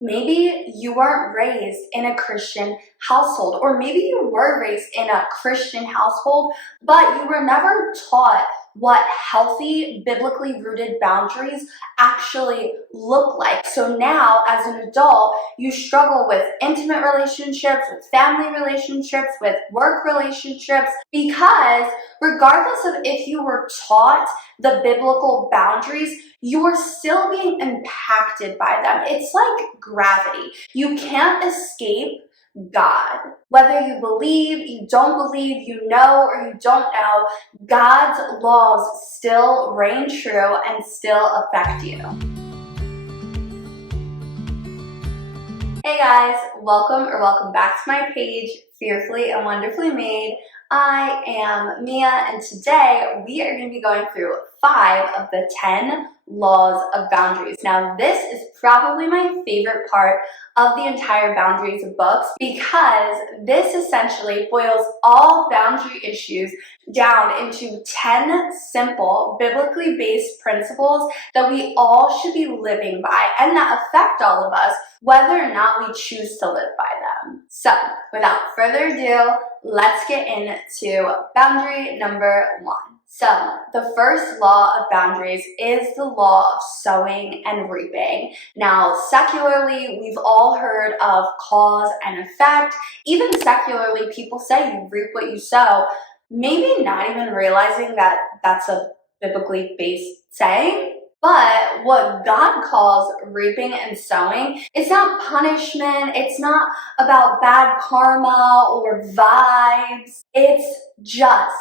Maybe you weren't raised in a Christian household, or maybe you were raised in a Christian household, but you were never taught what healthy, biblically rooted boundaries actually look like. So now, as an adult, you struggle with intimate relationships, with family relationships, with work relationships, because regardless of if you were taught the biblical boundaries, you are still being impacted by them. It's like gravity. You can't escape God. Whether you believe, you don't believe, you know, or you don't know, God's laws still reign true and still affect you. Hey guys, welcome back to my page, Fearfully and Wonderfully Made. I am Mia, and today we are going to be going through 5 of the 10 laws of boundaries. Now, this is probably my favorite part of the entire boundaries books, because this essentially boils all boundary issues down into 10 simple, biblically based principles that we all should be living by and that affect all of us, whether or not we choose to live by them. So, without further ado, let's get into boundary number 1. So, the first law of boundaries is the law of sowing and reaping. Now, secularly, we've all heard of cause and effect. Even secularly, people say you reap what you sow, maybe not even realizing that that's a biblically based saying. But what God calls reaping and sowing is not punishment. It's not about bad karma or vibes. It's just.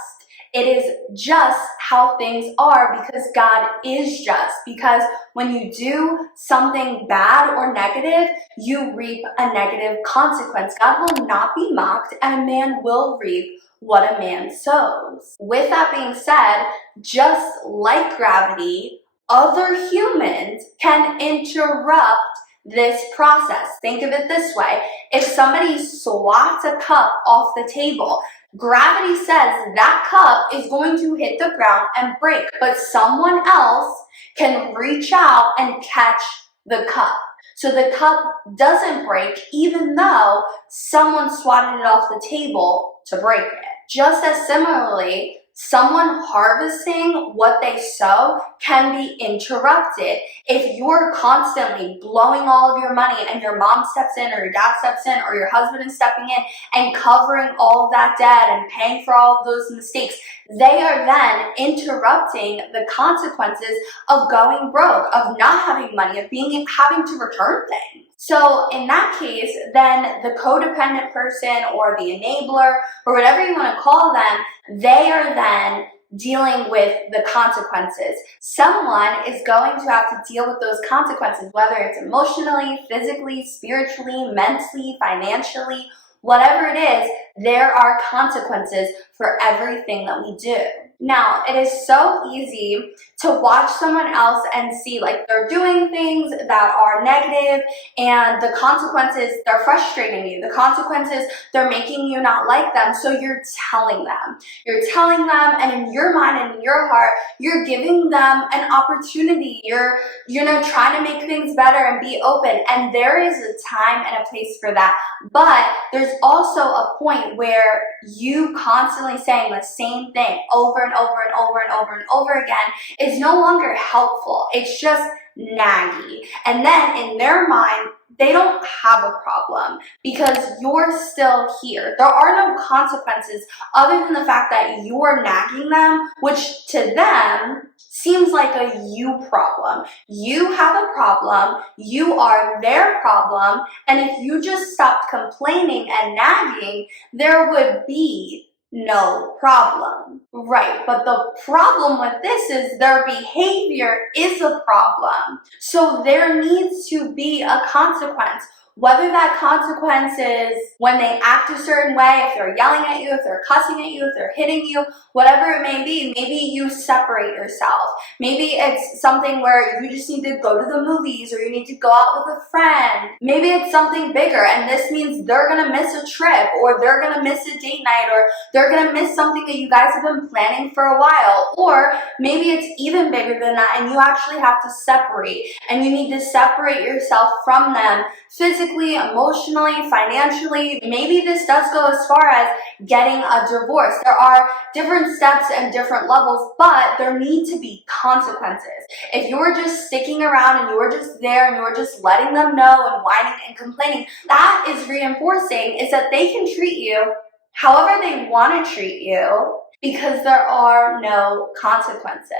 It is just how things are, because God is just. Because when you do something bad or negative, you reap a negative consequence. God will not be mocked, and a man will reap what a man sows. With that being said, just like gravity, other humans can interrupt this process. Think of it this way. If somebody swats a cup off the table, gravity says that cup is going to hit the ground and break, but someone else can reach out and catch the cup. So the cup doesn't break, even though someone swatted it off the table to break it. Just as similarly, someone harvesting what they sow can be interrupted. If you're constantly blowing all of your money and your mom steps in, or your dad steps in, or your husband is stepping in and covering all of that debt and paying for all of those mistakes, they are then interrupting the consequences of going broke, of not having money, of having to return things. So in that case, then the codependent person or the enabler, or whatever you want to call them, they are then dealing with the consequences. Someone is going to have to deal with those consequences, whether it's emotionally, physically, spiritually, mentally, financially, whatever it is. There are consequences for everything that we do. Now, it is so easy to watch someone else and see like they're doing things that are negative, and the consequences, they're frustrating you. The consequences, they're making you not like them. So you're telling them. You're telling them, and in your mind and in your heart, you're giving them an opportunity. You're trying to make things better and be open. And there is a time and a place for that. But there's also a point where you constantly saying the same thing over and over and over and over and over again is no longer helpful. It's just naggy. And then in their mind, they don't have a problem because you're still here. There are no consequences other than the fact that you're nagging them, which to them seems like a you problem. You have a problem, you are their problem, and if you just stopped complaining and nagging, there would be no problem. Right, but the problem with this is their behavior is a problem. So there needs to be a consequence. Whether that consequence is when they act a certain way, if they're yelling at you, if they're cussing at you, if they're hitting you, whatever it may be, maybe you separate yourself. Maybe it's something where you just need to go to the movies or you need to go out with a friend. Maybe it's something bigger and this means they're gonna miss a trip or they're gonna miss a date night or they're gonna miss something that you guys have been planning for a while. Or maybe it's even bigger than that and you actually have to separate and you need to separate yourself from them physically, emotionally, financially. Maybe this does go as far as getting a divorce. There are different steps and different levels, but there need to be consequences. If you're just sticking around and you're just there and you're just letting them know and whining and complaining, that is reinforcing is that they can treat you however they want to treat you because there are no consequences.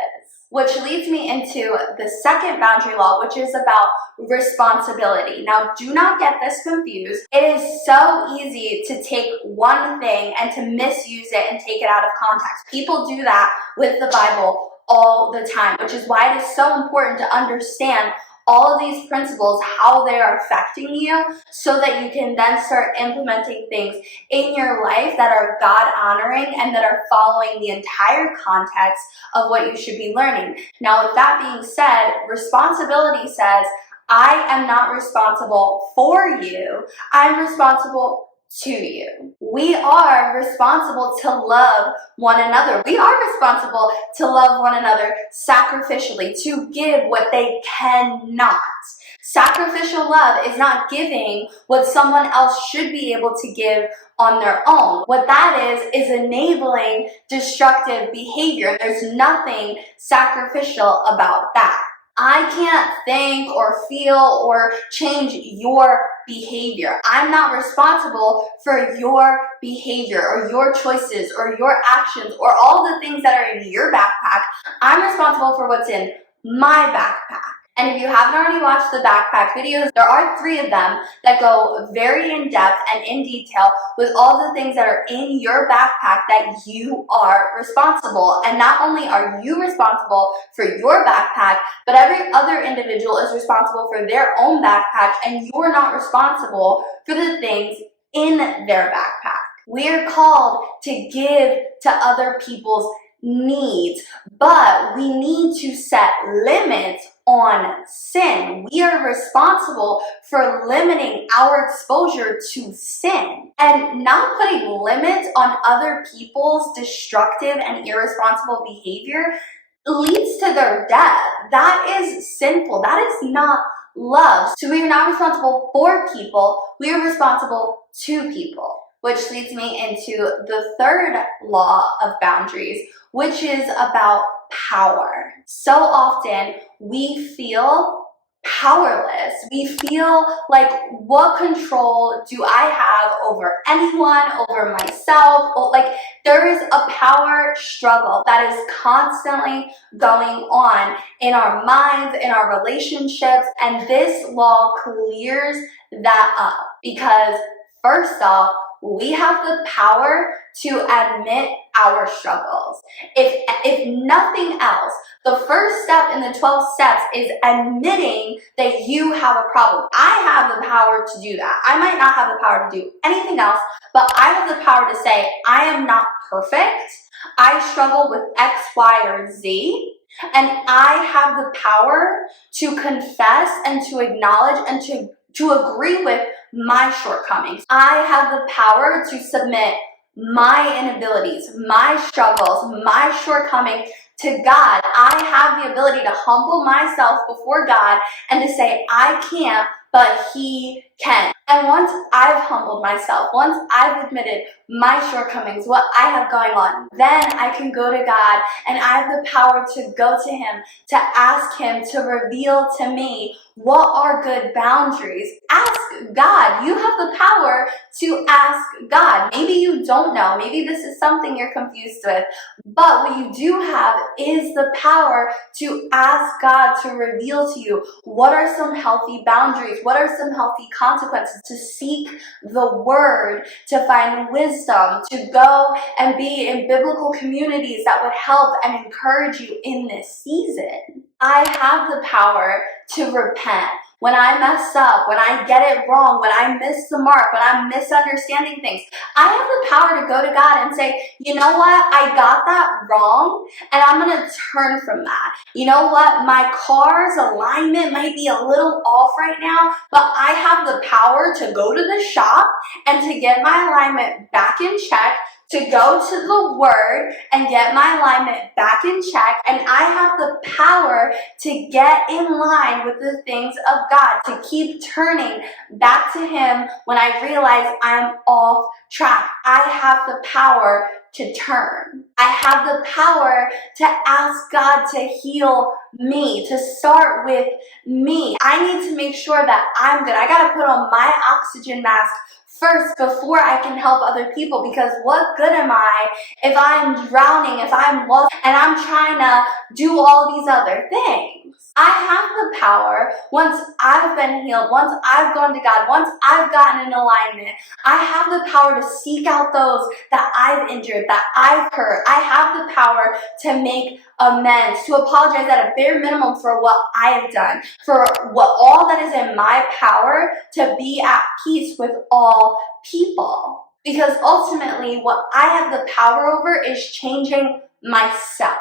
Which leads me into the second boundary law, which is about responsibility. Now, do not get this confused. It is so easy to take one thing and to misuse it and take it out of context. People do that with the Bible all the time, which is why it is so important to understand all of these principles, how they are affecting you, so that you can then start implementing things in your life that are God-honoring and that are following the entire context of what you should be learning. Now, with that being said, responsibility says, I am not responsible for you, I'm responsible to you. We are responsible to love one another. We are responsible to love one another sacrificially, to give what they cannot. Sacrificial love is not giving what someone else should be able to give on their own. What that is enabling destructive behavior. There's nothing sacrificial about that. I can't think or feel or change your behavior. I'm not responsible for your behavior or your choices or your actions or all the things that are in your backpack. I'm responsible for what's in my backpack. And if you haven't already watched the backpack videos, there are 3 of them that go very in depth and in detail with all the things that are in your backpack that you are responsible. And not only are you responsible for your backpack, but every other individual is responsible for their own backpack, and you're not responsible for the things in their backpack. We're called to give to other people's needs, but we need to set limits on sin. We are responsible for limiting our exposure to sin, and not putting limits on other people's destructive and irresponsible behavior leads to their death. That is sinful. That is not love. So we are not responsible for people, we are responsible to people. Which leads me into the third law of boundaries, which is about power. So often we feel powerless. We feel like, what control do I have over anyone, over myself? Like, there is a power struggle that is constantly going on in our minds, in our relationships, and this law clears that up because, first off, we have the power to admit our struggles. If nothing else, the first step in the 12 steps is admitting that you have a problem. I have the power to do that. I might not have the power to do anything else, but I have the power to say, I am not perfect. I struggle with X, Y, or Z. And I have the power to confess and to acknowledge and to agree with my shortcomings. I have the power to submit my inabilities, my struggles, my shortcomings to God. I have the ability to humble myself before God and to say, I can't, but He can. And once I've humbled myself, once I've admitted my shortcomings, what I have going on, then I can go to God and I have the power to go to Him, to ask Him to reveal to me what are good boundaries. Ask God. You have the power to ask God. Maybe you don't know. Maybe this is something you're confused with. But what you do have is the power to ask God to reveal to you what are some healthy boundaries, what are some healthy consequences, to seek the Word, to find wisdom, to go and be in biblical communities that would help and encourage you in this season. I have the power to repent. when I mess up, when I get it wrong, when I miss the mark, when I'm misunderstanding things, I have the power to go to God and say, you know what, I got that wrong, and I'm going to turn from that. You know what, my car's alignment might be a little off right now, but I have the power to go to the shop and to get my alignment back in check, to go to the Word and get my alignment back in check, and I have the power to get in line with the things of God, to keep turning back to Him when I realize I'm off track. I have the power to turn. I have the power to ask God to heal me, to start with me. I need to make sure that I'm good. I got to put on my oxygen mask first before I can help other people, because what good am I if I'm drowning, if I'm lost, and I'm trying to do all these other things? I have the power, once I've been healed, once I've gone to God, once I've gotten in alignment, I have the power to seek out those that I've injured, that I've hurt. I have the power to make amends, to apologize at a bare minimum for what I have done, for what all that is in my power, to be at peace with all people. Because ultimately, what I have the power over is changing myself.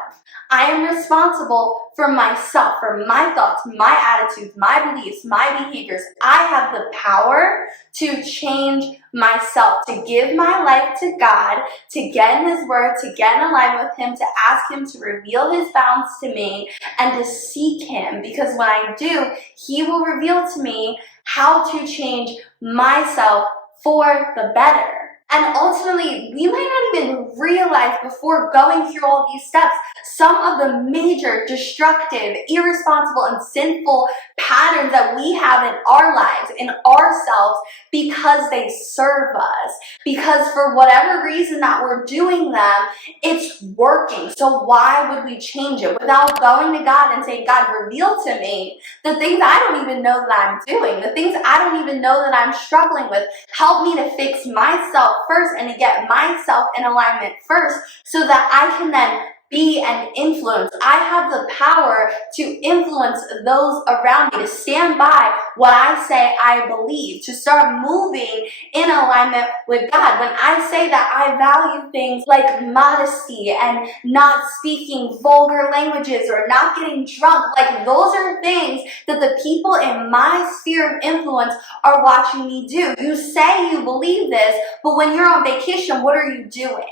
I am responsible for myself, for my thoughts, my attitudes, my beliefs, my behaviors. I have the power to change myself, to give my life to God, to get in His Word, to get in alignment with Him, to ask Him to reveal His bounds to me, and to seek Him. Because when I do, He will reveal to me how to change myself for the better. And ultimately, we might not even realize before going through all these steps some of the major destructive, irresponsible, and sinful patterns that we have in our lives, in ourselves, because they serve us. Because for whatever reason that we're doing them, it's working. So why would we change it without going to God and saying, God, reveal to me the things I don't even know that I'm doing, the things I don't even know that I'm struggling with. Help me to fix myself first and to get myself in alignment first, so that I can then be an influence. I have the power to influence those around me, to stand by what I say I believe, to start moving in alignment with God. When I say that I value things like modesty and not speaking vulgar languages or not getting drunk, like those are things that the people in my sphere of influence are watching me do. You say you believe this, but when you're on vacation, what are you doing?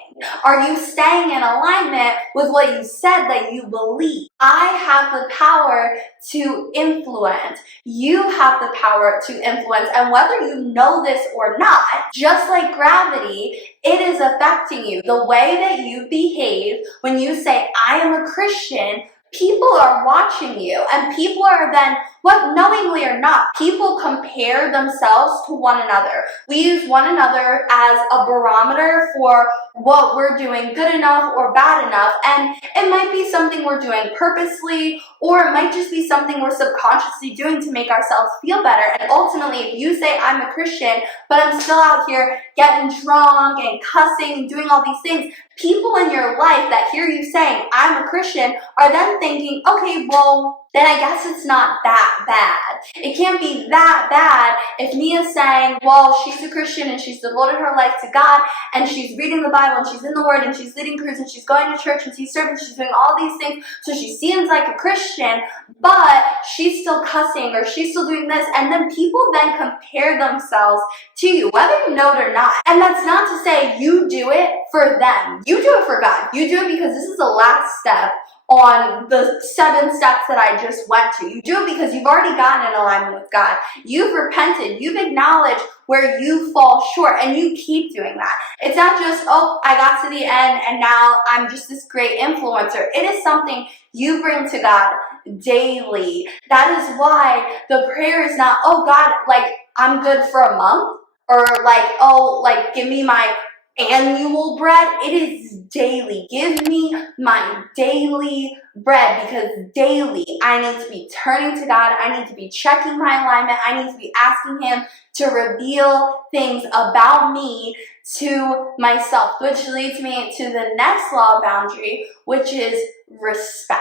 Are you staying in alignment with what you said that you believe? I have the power to influence. You have the power to influence. And whether you know this or not, just like gravity, it is affecting you. The way that you behave when you say, I am a Christian, people are watching you, and people are then, what, knowingly or not, people compare themselves to one another. We use one another as a barometer for what we're doing good enough or bad enough, and it might be something we're doing purposely, or it might just be something we're subconsciously doing to make ourselves feel better. And ultimately, if you say, I'm a Christian, but I'm still out here getting drunk and cussing and doing all these things, people in your life that hear you saying, I'm a Christian, are then thinking, okay, well, then I guess it's not that bad. It can't be that bad if Mia's saying, well, she's a Christian and she's devoted her life to God and she's reading the Bible and she's in the Word and she's leading crews and she's going to church and she's serving, she's doing all these things, so she seems like a Christian, but she's still cussing or she's still doing this, and then people then compare themselves to you, whether you know it or not. And that's not to say you do it for them. You do it for God. You do it because this is the last step on the 7 steps that I just went to. You do it because you've already gotten in alignment with God. You've repented. You've acknowledged where you fall short, and you keep doing that. It's not just, oh, I got to the end and now I'm just this great influencer. It is something you bring to God daily. That is why the prayer is not, oh God, like I'm good for a month, or like, oh, like give me my annual bread. It is daily. Give me my daily bread, because daily I need to be turning to God. I need to be checking my alignment. I need to be asking Him to reveal things about me to myself, which leads me to the next law of boundary, which is respect.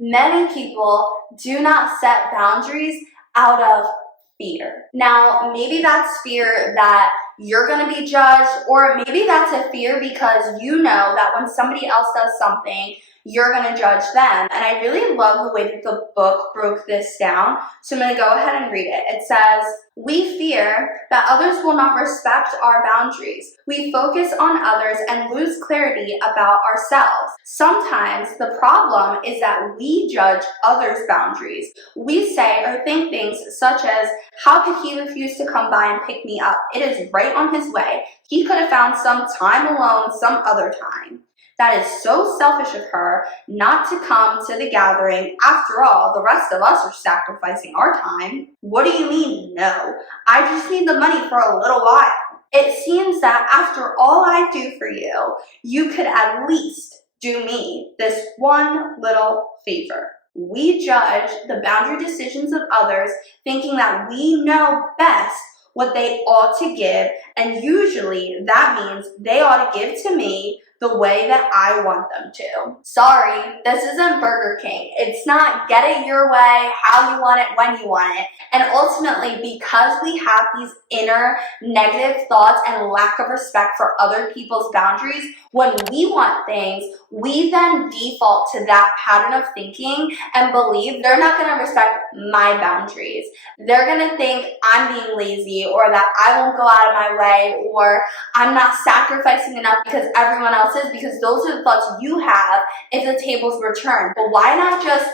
Many people do not set boundaries out of fear. Now, maybe that's fear that you're going to be judged, or maybe that's a fear because you know that when somebody else does something, you're going to judge them. And I really love the way that the book broke this down. So I'm going to go ahead and read it. It says, "We fear that others will not respect our boundaries. We focus on others and lose clarity about ourselves. Sometimes the problem is that we judge others' boundaries. We say or think things such as, how could he refuse to come by and pick me up? It is right on his way. He could have found some time alone some other time. That is so selfish of her not to come to the gathering. After all, the rest of us are sacrificing our time. What do you mean, no? I just need the money for a little while. It seems that after all I do for you, you could at least do me this one little favor." We judge the boundary decisions of others, thinking that we know best what they ought to give, and usually that means they ought to give to me the way that I want them to. Sorry, this isn't Burger King. It's not get it your way, how you want it, when you want it. And ultimately, because we have these inner negative thoughts and lack of respect for other people's boundaries, when we want things, we then default to that pattern of thinking and believe they're not going to respect my boundaries. They're going to think I'm being lazy, or that I won't go out of my way, or I'm not sacrificing enough because everyone else is, because those are the thoughts you have if the tables were turned. But why not just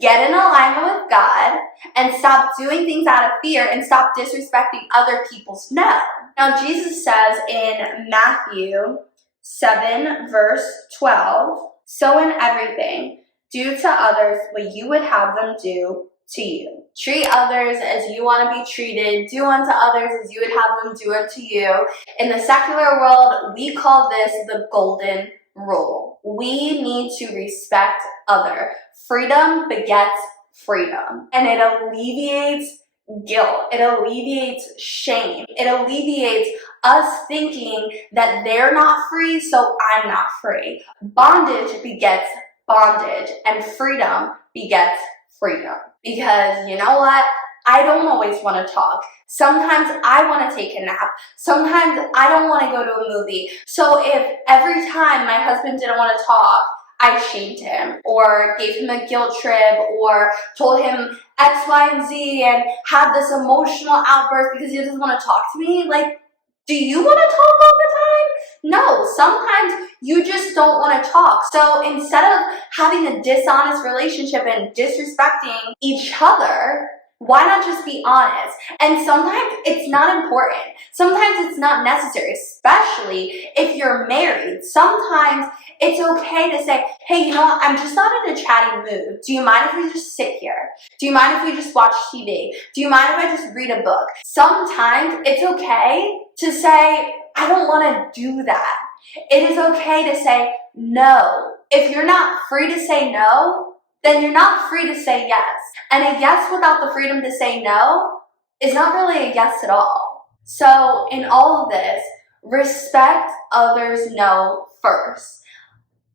get in alignment with God and stop doing things out of fear and stop disrespecting other people's no? Now, Jesus says in Matthew 7 verse 12, "So in everything, do to others what you would have them do to you." Treat others as you want to be treated. Do unto others as you would have them do unto you. In the secular world, we call this the golden rule. We need to respect other. Freedom begets freedom. And it alleviates guilt. It alleviates shame. It alleviates us thinking that they're not free, so I'm not free. Bondage begets bondage, and freedom begets freedom. Because you know what? I don't always want to talk. Sometimes I want to take a nap. Sometimes I don't want to go to a movie. So if every time my husband didn't want to talk, I shamed him or gave him a guilt trip or told him X, Y, and Z and had this emotional outburst because he doesn't want to talk to me, like, do you want to talk all the time? No, sometimes you just don't want to talk. So instead of having a dishonest relationship and disrespecting each other, why not just be honest? And sometimes it's not important. Sometimes it's not necessary, especially if you're married. Sometimes it's okay to say, hey, you know what? I'm just not in a chatty mood. Do you mind if we just sit here? Do you mind if we just watch TV? Do you mind if I just read a book? Sometimes it's okay to say, I don't want to do that. It is okay to say no. If you're not free to say no, then you're not free to say yes. And a yes without the freedom to say no is not really a yes at all. So in all of this, respect others' no first.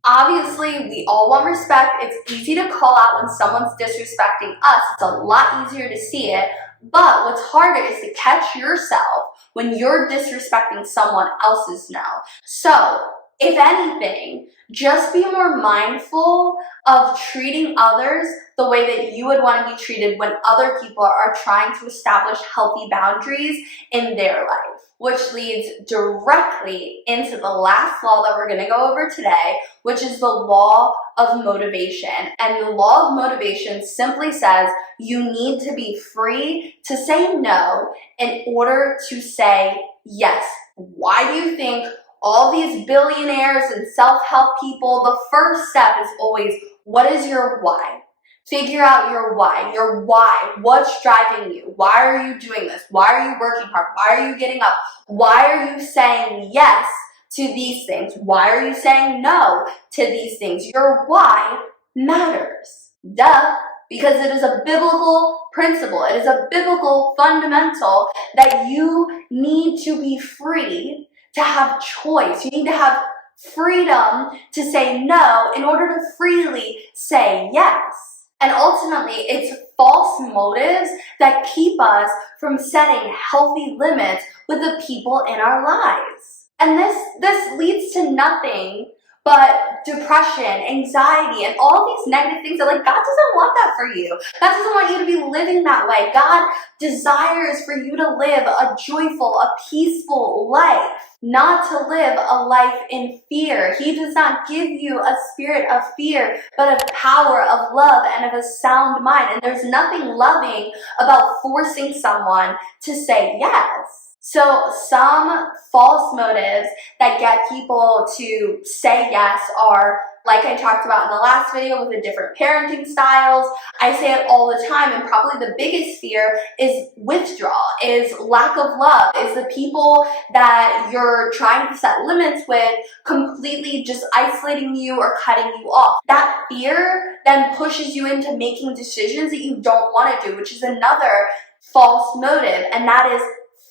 Obviously, we all want respect. It's easy to call out when someone's disrespecting us. It's a lot easier to see it. But what's harder is to catch yourself when you're disrespecting someone else's no. So, if anything, just be more mindful of treating others the way that you would want to be treated when other people are trying to establish healthy boundaries in their life. Which leads directly into the last law that we're going to go over today, which is the law of motivation. And the law of motivation simply says you need to be free to say no in order to say yes. Why do you think all these billionaires and self-help people, the first step is always, what is your why? Figure out your why. Your why. What's driving you? Why are you doing this? Why are you working hard? Why are you getting up? Why are you saying yes to these things? Why are you saying no to these things? Your why matters. Duh. Because it is a biblical principle. It is a biblical fundamental that you need to be free to have choice. You need to have freedom to say no in order to freely say yes. And ultimately, it's false motives that keep us from setting healthy limits with the people in our lives. And this leads to nothing but depression, anxiety, and all these negative things that, like, God doesn't want that for you. God doesn't want you to be living that way. God desires for you to live a joyful, a peaceful life, not to live a life in fear. He does not give you a spirit of fear, but of power, of love, and of a sound mind. And there's nothing loving about forcing someone to say yes. So some false motives that get people to say yes are, like I talked about in the last video with the different parenting styles. I say it all the time, and probably the biggest fear is withdrawal, is lack of love, is the people that you're trying to set limits with completely just isolating you or cutting you off. That fear then pushes you into making decisions that you don't want to do, which is another false motive, and that is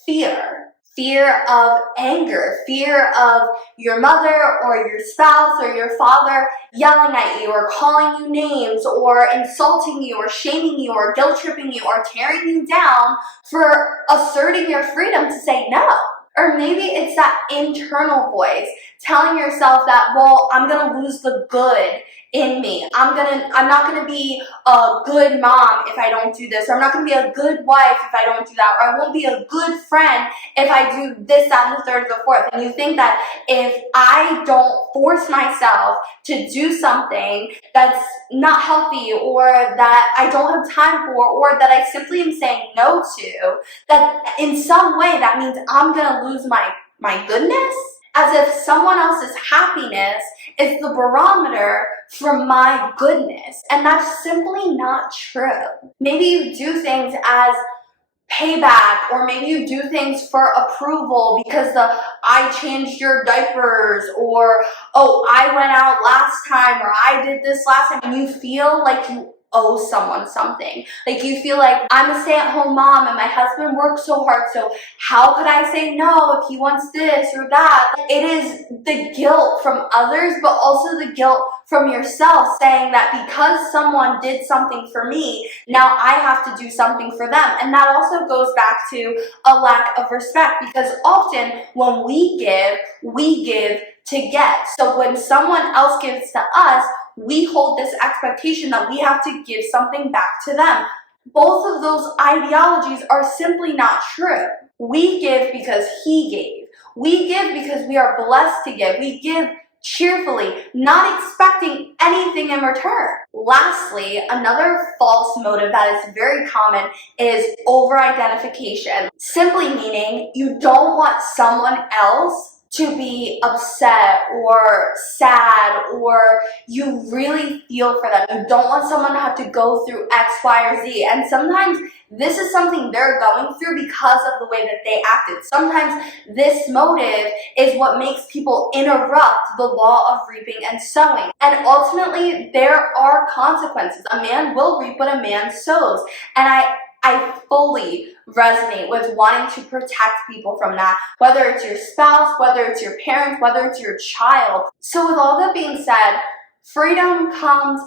fear. Fear of anger, fear of your mother or your spouse or your father yelling at you or calling you names or insulting you or shaming you or guilt tripping you or tearing you down for asserting your freedom to say no. Or maybe it's that internal voice telling yourself that, well, I'm gonna lose the good in me. I'm not gonna be a good mom if I don't do this, or I'm not gonna be a good wife if I don't do that, or I won't be a good friend if I do this, that, and the third, or the fourth. And you think that if I don't force myself to do something that's not healthy, or that I don't have time for, or that I simply am saying no to, that in some way that means I'm gonna lose my goodness, as if someone else's happiness is the barometer for my goodness. And that's simply not true. Maybe you do things as payback, or maybe you do things for approval because I changed your diapers, or oh, I went out last time, or I did this last time, and you feel like you owe someone something. Like you feel like, I'm a stay-at-home mom and my husband works so hard, so how could I say no if he wants this or that? It is the guilt from others, but also the guilt from yourself, saying that because someone did something for me, now I have to do something for them. And that also goes back to a lack of respect, because often when we give to get. So when someone else gives to us, we hold this expectation that we have to give something back to them. Both of those ideologies are simply not true. We give because He gave. We give because we are blessed to give. We give cheerfully, not expecting anything in return. Lastly, another false motive that is very common is over-identification. Simply meaning you don't want someone else to be upset or sad, or you really feel for them. You don't want someone to have to go through X, Y, or Z. And sometimes this is something they're going through because of the way that they acted. Sometimes this motive is what makes people interrupt the law of reaping and sowing. And ultimately, there are consequences. A man will reap what a man sows. And I fully resonate with wanting to protect people from that, whether it's your spouse, whether it's your parents, whether it's your child. So with all that being said, freedom comes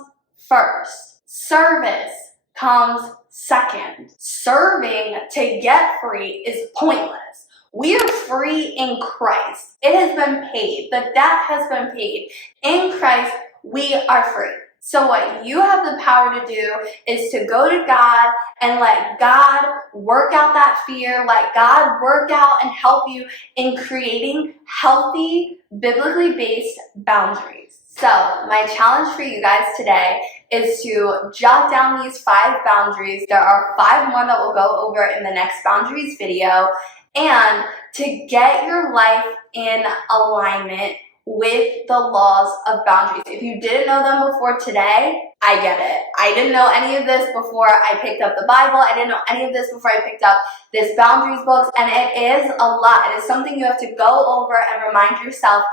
first. Service comes second. Serving to get free is pointless. We are free in Christ. It has been paid. The debt has been paid. In Christ, we are free. So what you have the power to do is to go to God and let God work out that fear, let God work out and help you in creating healthy, biblically based boundaries. So my challenge for you guys today is to jot down these 5 boundaries. There are 5 more that we'll go over in the next boundaries video, and to get your life in alignment with the laws of boundaries. If you didn't know them before today, I get it. I didn't know any of this before I picked up the Bible. I didn't know any of this before I picked up this boundaries books, and it is a lot. It is something you have to go over and remind yourself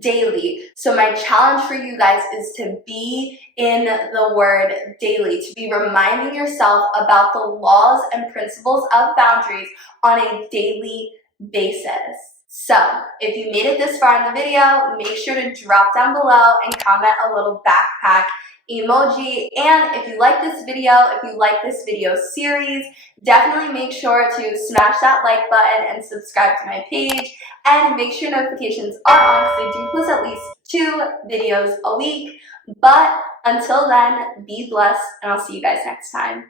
daily. So my challenge for you guys is to be in the Word daily, to be reminding yourself about the laws and principles of boundaries on a daily basis. So, if you made it this far in the video, make sure to drop down below and comment a little backpack emoji. And if you like this video, if you like this video series, definitely make sure to smash that like button and subscribe to my page, and make sure notifications are on because I do post at least 2 videos a week. But until then, be blessed, and I'll see you guys next time.